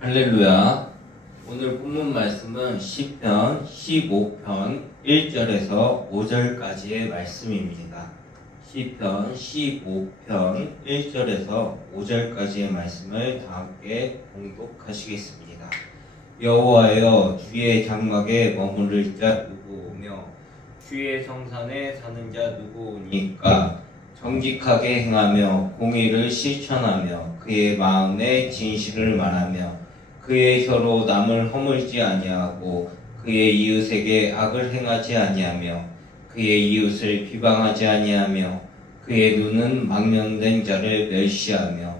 할렐루야. 오늘 본문 말씀은 시편 15편 1절에서 5절까지의 말씀입니다. 시편 15편 1절에서 5절까지의 말씀을 다 함께 봉독하시겠습니다. 여호와여, 주의 장막에 머무를 자 누구오며 주의 성산에 사는 자 누구오니까? 정직하게 행하며 공의를 실천하며 그의 마음에 진실을 말하며 그의 혀로 남을 허물지 아니하고 그의 이웃에게 악을 행하지 아니하며 그의 이웃을 비방하지 아니하며 그의 눈은 망령된 자를 멸시하며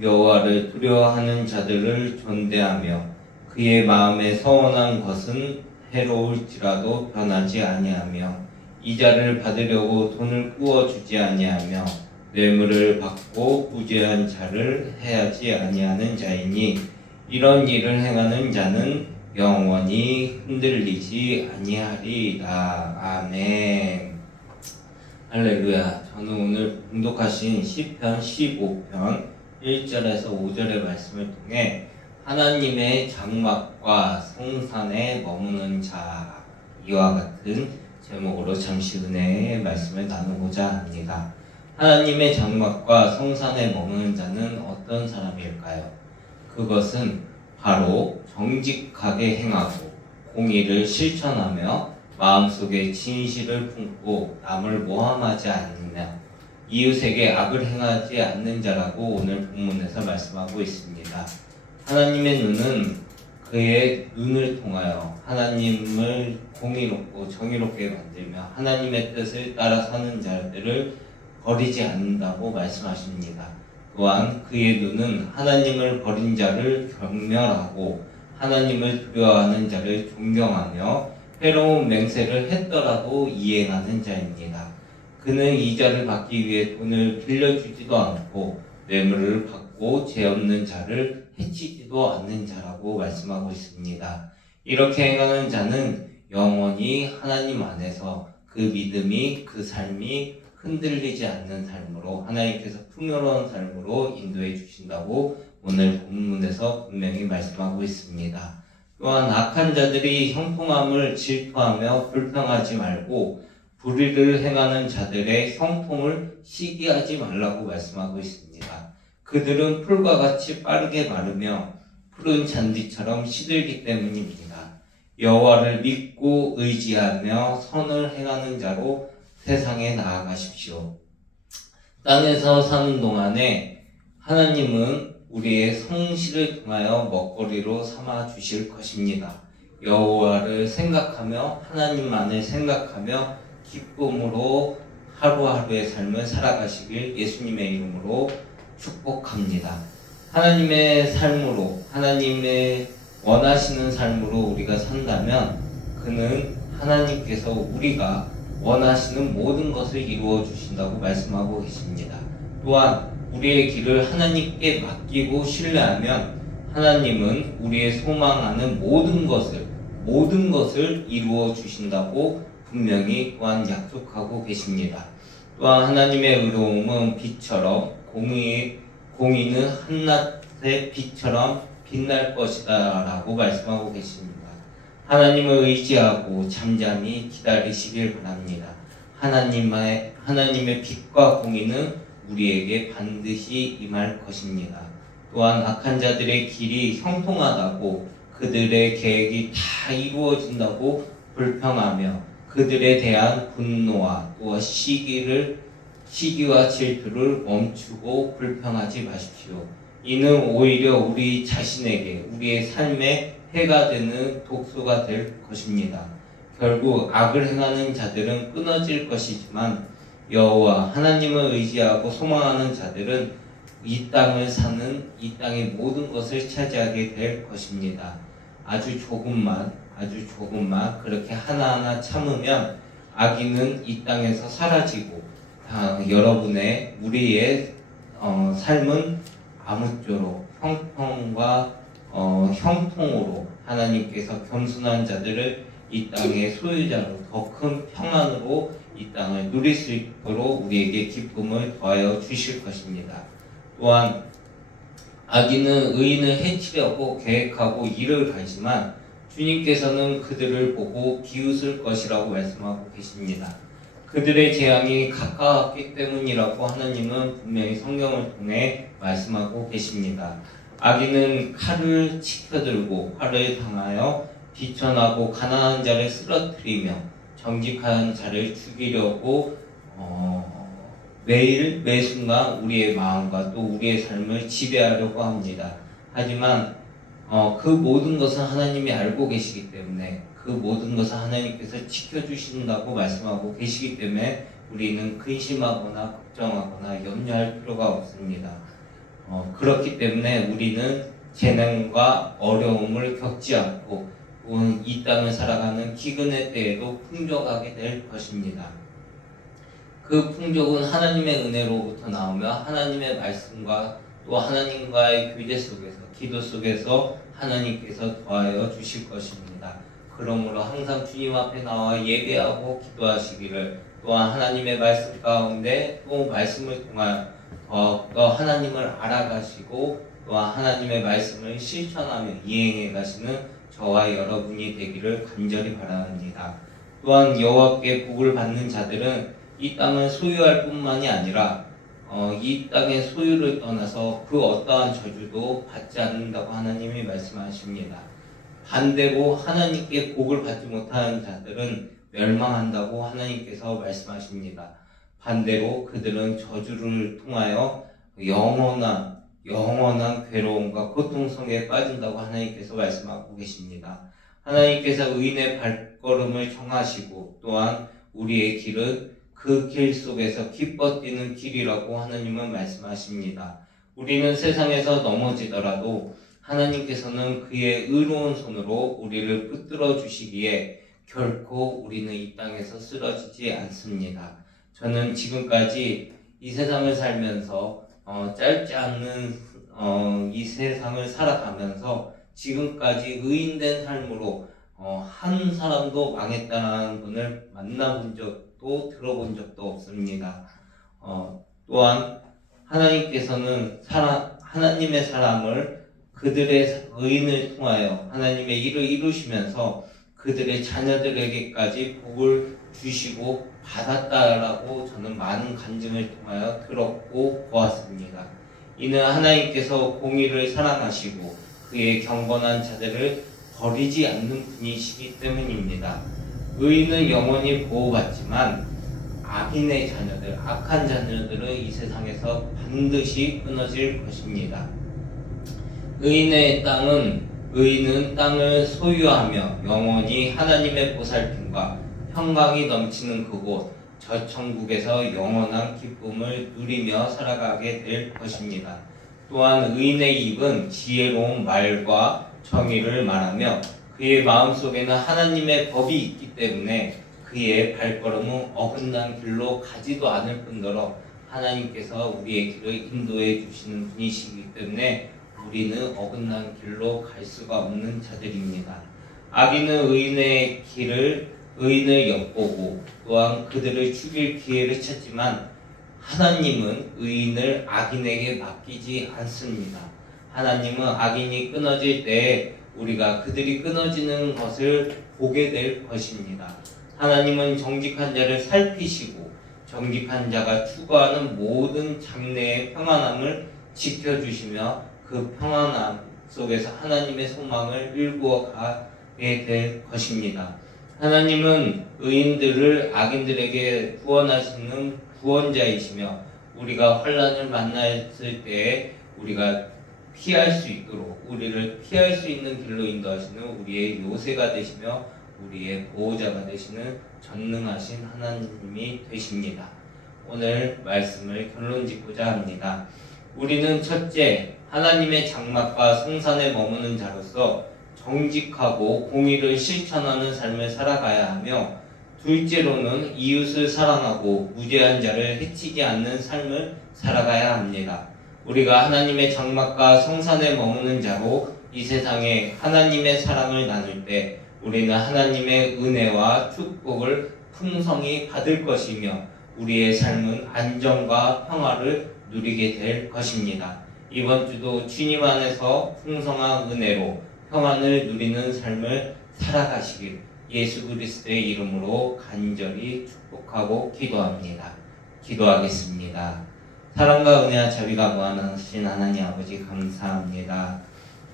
여호와를 두려워하는 자들을 존대하며 그의 마음에 서원한 것은 해로울지라도 변하지 아니하며 이자를 받으려고 돈을 꾸어주지 아니하며 뇌물을 받고 부재한 자를 해하지 아니하는 자이니 이런 일을 행하는 자는 영원히 흔들리지 아니하리이다. 아멘. 할렐루야. 저는 오늘 봉독하신 시편 15편 1절에서 5절의 말씀을 통해 하나님의 장막과 성산에 머무는 자, 이와 같은 제목으로 잠시 은혜의 말씀을 나누고자 합니다. 하나님의 장막과 성산에 머무는 자는 어떤 사람일까요? 그것은 바로 정직하게 행하고 공의를 실천하며 마음속에 진실을 품고 남을 모함하지 않으며 이웃에게 악을 행하지 않는 자라고 오늘 본문에서 말씀하고 있습니다. 하나님의 눈은 그의 눈을 통하여 하나님을 공의롭고 정의롭게 만들며 하나님의 뜻을 따라 사는 자들을 버리지 않는다고 말씀하십니다. 또한 그의 눈은 하나님을 버린 자를 경멸하고 하나님을 두려워하는 자를 존경하며 해로운 맹세를 했더라도 이행하는 자입니다. 그는 이자를 받기 위해 돈을 빌려주지도 않고 뇌물을 받고 죄 없는 자를 해치지도 않는 자라고 말씀하고 있습니다. 이렇게 행하는 자는 영원히 하나님 안에서 그 믿음이, 그 삶이 흔들리지 않는 삶으로 하나님께서 풍요로운 삶으로 인도해 주신다고 오늘 본문에서 분명히 말씀하고 있습니다. 또한 악한 자들이 형통함을 질투하며 불평하지 말고 불의를 행하는 자들의 형통을 시기하지 말라고 말씀하고 있습니다. 그들은 풀과 같이 빠르게 마르며 푸른 잔디처럼 시들기 때문입니다. 여호와를 믿고 의지하며 선을 행하는 자로 세상에 나아가십시오. 땅에서 사는 동안에 하나님은 우리의 성실을 통하여 먹거리로 삼아 주실 것입니다. 여호와를 생각하며 하나님만을 생각하며 기쁨으로 하루하루의 삶을 살아가시길 예수님의 이름으로 축복합니다. 하나님의 삶으로, 하나님의 원하시는 삶으로 우리가 산다면 그는 하나님께서 우리가 원하시는 모든 것을 이루어 주신다고 말씀하고 계십니다. 또한 우리의 길을 하나님께 맡기고 신뢰하면 하나님은 우리의 소망하는 모든 것을 이루어 주신다고 분명히 또한 약속하고 계십니다. 또한 하나님의 의로움은 빛처럼 공의는 한낮의 빛처럼 빛날 것이다 라고 말씀하고 계십니다. 하나님을 의지하고 잠잠히 기다리시길 바랍니다. 하나님의 빛과 공의는 우리에게 반드시 임할 것입니다. 또한 악한 자들의 길이 형통하다고 그들의 계획이 다 이루어진다고 불평하며 그들에 대한 분노와 또 시기와 질투를 멈추고 불평하지 마십시오. 이는 오히려 우리 자신에게 우리의 삶에 해가 되는 독소가 될 것입니다. 결국 악을 행하는 자들은 끊어질 것이지만 여호와 하나님을 의지하고 소망하는 자들은 이 땅의 모든 것을 차지하게 될 것입니다. 아주 조금만 그렇게 하나하나 참으면 악인은 이 땅에서 사라지고 우리의 삶은 아무쪼록 형통으로 하나님께서 겸손한 자들을 이 땅의 소유자로 더 큰 평안으로 이 땅을 누릴 수 있도록 우리에게 기쁨을 더하여 주실 것입니다. 또한 악인은 의인을 해치려고 계획하고 일을 하지만 주님께서는 그들을 보고 비웃을 것이라고 말씀하고 계십니다. 그들의 재앙이 가까웠기 때문이라고 하나님은 분명히 성경을 통해 말씀하고 계십니다. 악인은 칼을 치켜들고 활을 당하여 비천하고 가난한 자를 쓰러뜨리며 정직한 자를 죽이려고 매일 매순간 우리의 마음과 또 우리의 삶을 지배하려고 합니다. 하지만 그 모든 것은 하나님이 알고 계시기 때문에 그 모든 것을 하나님께서 지켜주신다고 말씀하고 계시기 때문에 우리는 근심하거나 걱정하거나 염려할 필요가 없습니다. 그렇기 때문에 우리는 재난과 어려움을 겪지 않고 이 땅을 살아가는 기근의 때에도 풍족하게 될 것입니다. 그 풍족은 하나님의 은혜로부터 나오며 하나님의 말씀과 또 하나님과의 교제 속에서 기도 속에서 하나님께서 더하여 주실 것입니다. 그러므로 항상 주님 앞에 나와 예배하고 기도하시기를, 또한 하나님의 말씀 가운데 또 말씀을 통하여 더 하나님을 알아가시고 또한 하나님의 말씀을 실천하며 이행해 가시는 저와 여러분이 되기를 간절히 바랍니다. 또한 여호와께 복을 받는 자들은 이 땅을 소유할 뿐만이 아니라 이 땅의 소유를 떠나서 그 어떠한 저주도 받지 않는다고 하나님이 말씀하십니다. 반대로 하나님께 복을 받지 못하는 자들은 멸망한다고 하나님께서 말씀하십니다. 반대로 그들은 저주를 통하여 영원한 괴로움과 고통 속에 빠진다고 하나님께서 말씀하고 계십니다. 하나님께서 의인의 발걸음을 정하시고 또한 우리의 길은 그 길 속에서 기뻐 뛰는 길이라고 하나님은 말씀하십니다. 우리는 세상에서 넘어지더라도 하나님께서는 그의 의로운 손으로 우리를 붙들어 주시기에 결코 우리는 이 땅에서 쓰러지지 않습니다. 저는 지금까지 이 세상을 살면서 짧지 않는 이 세상을 살아가면서 지금까지 의인된 삶으로 한 사람도 망했다는 분을 만나본 적도 들어본 적도 없습니다. 또한 하나님께서는 하나님의 사람을 그들의 의인을 통하여 하나님의 일을 이루시면서 그들의 자녀들에게까지 복을 주시고 받았다라고 저는 많은 간증을 통하여 들었고 보았습니다. 이는 하나님께서 공의를 사랑하시고 그의 경건한 자들을 버리지 않는 분이시기 때문입니다. 의인은 영원히 보호받지만 악인의 자녀들, 악한 자녀들은 이 세상에서 반드시 끊어질 것입니다. 의인은 땅을 소유하며 영원히 하나님의 보살핌과 평강이 넘치는 그곳 저 천국에서 영원한 기쁨을 누리며 살아가게 될 것입니다. 또한 의인의 입은 지혜로운 말과 정의를 말하며 그의 마음속에는 하나님의 법이 있기 때문에 그의 발걸음은 어긋난 길로 가지도 않을 뿐더러 하나님께서 우리의 길을 인도해 주시는 분이시기 때문에 우리는 어긋난 길로 갈 수가 없는 자들입니다. 악인은 의인을 엿보고 또한 그들을 죽일 기회를 찾지만 하나님은 의인을 악인에게 맡기지 않습니다. 하나님은 악인이 끊어질 때 우리가 그들이 끊어지는 것을 보게 될 것입니다. 하나님은 정직한 자를 살피시고 정직한 자가 추구하는 모든 장래의 평안함을 지켜주시며 그 평안함 속에서 하나님의 소망을 일구어 가게 될 것입니다. 하나님은 의인들을 악인들에게 구원하시는 구원자이시며 우리가 환난을 만났을 때에 우리가 피할 수 있도록 우리를 피할 수 있는 길로 인도하시는 우리의 요새가 되시며 우리의 보호자가 되시는 전능하신 하나님이 되십니다. 오늘 말씀을 결론 짓고자 합니다. 우리는 첫째, 하나님의 장막과 성산에 머무는 자로서 정직하고 공의를 실천하는 삶을 살아가야 하며, 둘째로는 이웃을 사랑하고 무죄한 자를 해치지 않는 삶을 살아가야 합니다. 우리가 하나님의 장막과 성산에 머무는 자로 이 세상에 하나님의 사랑을 나눌 때 우리는 하나님의 은혜와 축복을 풍성히 받을 것이며 우리의 삶은 안정과 평화를 누리게 될 것입니다. 이번 주도 주님 안에서 풍성한 은혜로 평안을 누리는 삶을 살아가시길 예수 그리스도의 이름으로 간절히 축복하고 기도합니다. 기도하겠습니다. 사랑과 은혜와 자비가 무한하신 하나님 아버지 감사합니다.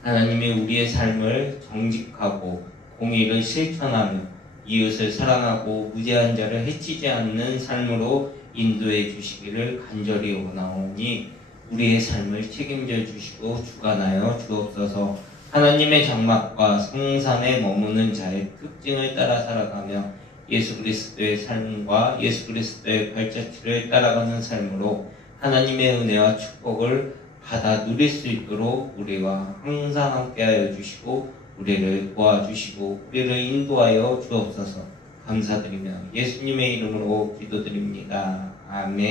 하나님이 우리의 삶을 정직하고 공의를 실천하며 이웃을 사랑하고 무죄한 자를 해치지 않는 삶으로 인도해 주시기를 간절히 원하오니 우리의 삶을 책임져 주시고 주관하여 주옵소서. 하나님의 장막과 성산에 머무는 자의 특징을 따라 살아가며 예수 그리스도의 삶과 예수 그리스도의 발자취를 따라가는 삶으로 하나님의 은혜와 축복을 받아 누릴 수 있도록 우리와 항상 함께하여 주시고 우리를 도와주시고 우리를 인도하여 주옵소서. 감사드리며 예수님의 이름으로 기도드립니다. 아멘.